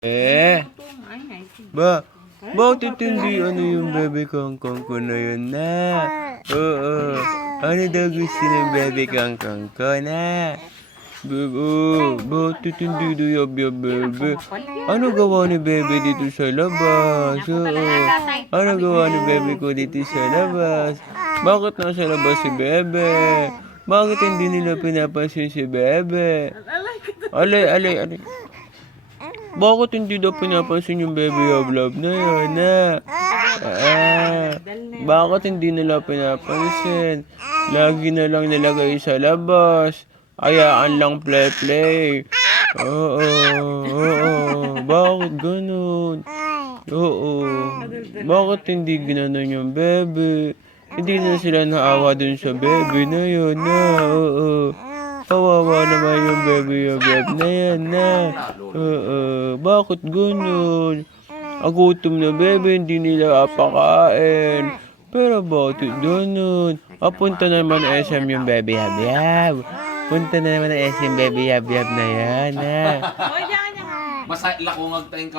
Eh, bakit hindi yung bebe kangkang ko na yun na? Oo, ano daw gusto ng bebe kangkang ko na? Bakit hindi daw yab-yab bebe? Ano gawa ni bebe dito sa labas? Oo, ano gawa ni bebe ko dito sa labas? Bakit nasa labas si bebe? Bakit hindi nila pinapansin si bebe? Alay. Bakit hindi daw pinapansin yung baby love na yun, na? Bakit hindi nila pinapansin? Lagi na lang nilagay sa labas. Hayaan lang play. Oo. Bakit ganun? Oo. Bakit hindi ginanon yung bebe? Hindi na sila naawa dun sa bebe na yun, na? Oo. Kawawa naman yung baby na yan, na. Bakit ganun? Agutom na bebe, hindi nila apakain. Pero bakit ganun? Punta naman SM yung baby yab-yab. Punta na naman ang SM baby yab-yab na yan, na. Masa lakong agtayong